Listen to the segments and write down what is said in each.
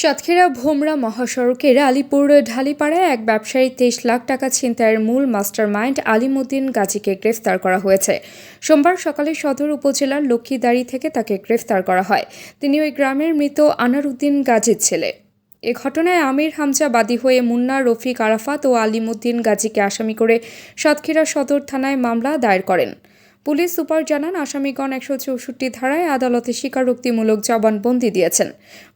সাতক্ষীরা ভোমরা মহাসড়কের আলিপুর ঢালিপাড়ায় এক ব্যবসায়ী 23 লাখ টাকা ছিনতাইয়ের মূল মাস্টারমাইন্ড আলিমুদ্দিন গাজীকে গ্রেফতার করা হয়েছে। সোমবার সকালে সদর উপজেলার লক্ষ্মীদাড়ি থেকে তাকে গ্রেফতার করা হয়। তিনি ওই গ্রামের মৃত আনারউদ্দিন গাজীর ছেলে। এ ঘটনায় আমির হামজা বাদী হয়ে মুন্না, রফিক, আরাফাত ও আলিমুদ্দিন গাজীকে আসামি করে সাতক্ষীরা সদর থানায় মামলা দায়ের করেন। পুলিশ সুপার জানান, আসামিগণ 164 ধারায় আদালতে স্বীকারোক্তিমূলক জবানবন্দি দিয়েছেন।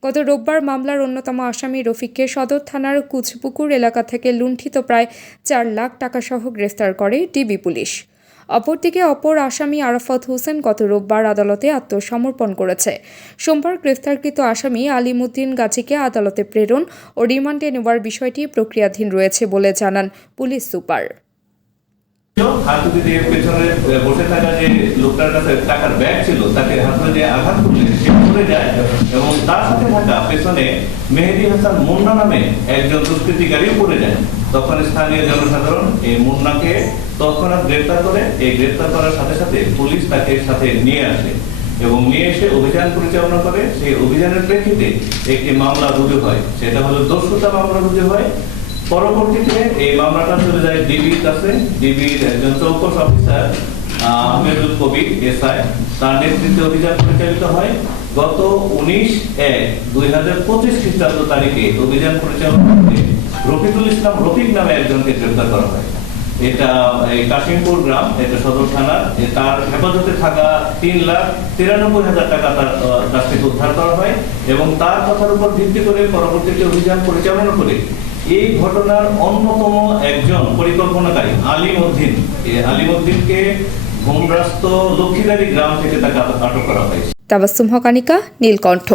গত রোববার মামলার অন্যতম আসামি রফিককে সদর থানার কুচপুকুর এলাকা থেকে লুণ্ঠিত প্রায় 4 লাখ টাকা সহ গ্রেফতার করে ডিবি পুলিশ। অপরদিকে অপর আসামি আরাফাত হোসেন গত রোববার আদালতে আত্মসমর্পণ করেছে। সোমবার গ্রেফতারকৃত আসামি আলিমুদ্দিন গাজীকে আদালতে প্রেরণ ও রিমান্ডে নেওয়ার বিষয়টি প্রক্রিয়াধীন রয়েছে বলে জানান পুলিশ সুপার। হাতুড়ি দিয়ে পেছনে বসে থাকা যে লোকটার কাছে টাকার ব্যাগ ছিল তাকে হাতুড়ি দিয়ে আঘাত করলে সে পড়ে যায় এবং তার সাথে থাকা পেছনে মেহেদি হাসান মুন্না নামে একজন দুষ্কৃতিকারীও পড়ে যায়। তখন স্থানীয় জনসাধারণ এই মুন্নাকে তৎক্ষণাৎ গ্রেফতার করে। এই গ্রেফতার করার সাথে সাথে পুলিশ তাকে সাথে নিয়ে আসে এবং নিয়ে এসে অভিযান পরিচালনা করে। সেই অভিযানের প্রেক্ষিতে একটি মামলা রুজু হয়, সেটা হলো দস্যুতা মামলা রুজু হয়। পরবর্তীতে এই মামলাটা চলে যায় ডিবির কাছে। ডিবির একজন চৌকস অফিসার আহমেদুল কবির এসআই, তার নেতৃত্বে অভিযান পরিচালিত হয়। গত 19/1/2025 খ্রিস্টাব্দ তারিখে অভিযান পরিচালনা করে রফিকুল ইসলাম রফিক নামে একজনকে গ্রেফতার করা হয়। এটা এই কাশিমপুর গ্রাম, এটা সদর থানা। তার হেফাজতে থাকা 3,93,000 টাকা তার কাছ থেকে উদ্ধার করা হয় এবং তার কথার উপর ভিত্তি করে পরবর্তীতে অভিযান পরিচালনা করে এই ঘটনার অন্যতম একজন পরিকল্পনাকারী আলিমউদ্দিনকে ভোমরাস্ত লক্ষ্মীদাড়ি গ্রাম থেকে তাকে আটক করা হয়েছে। তাবাসসুম হক, আনিকা, নীলকণ্ঠ।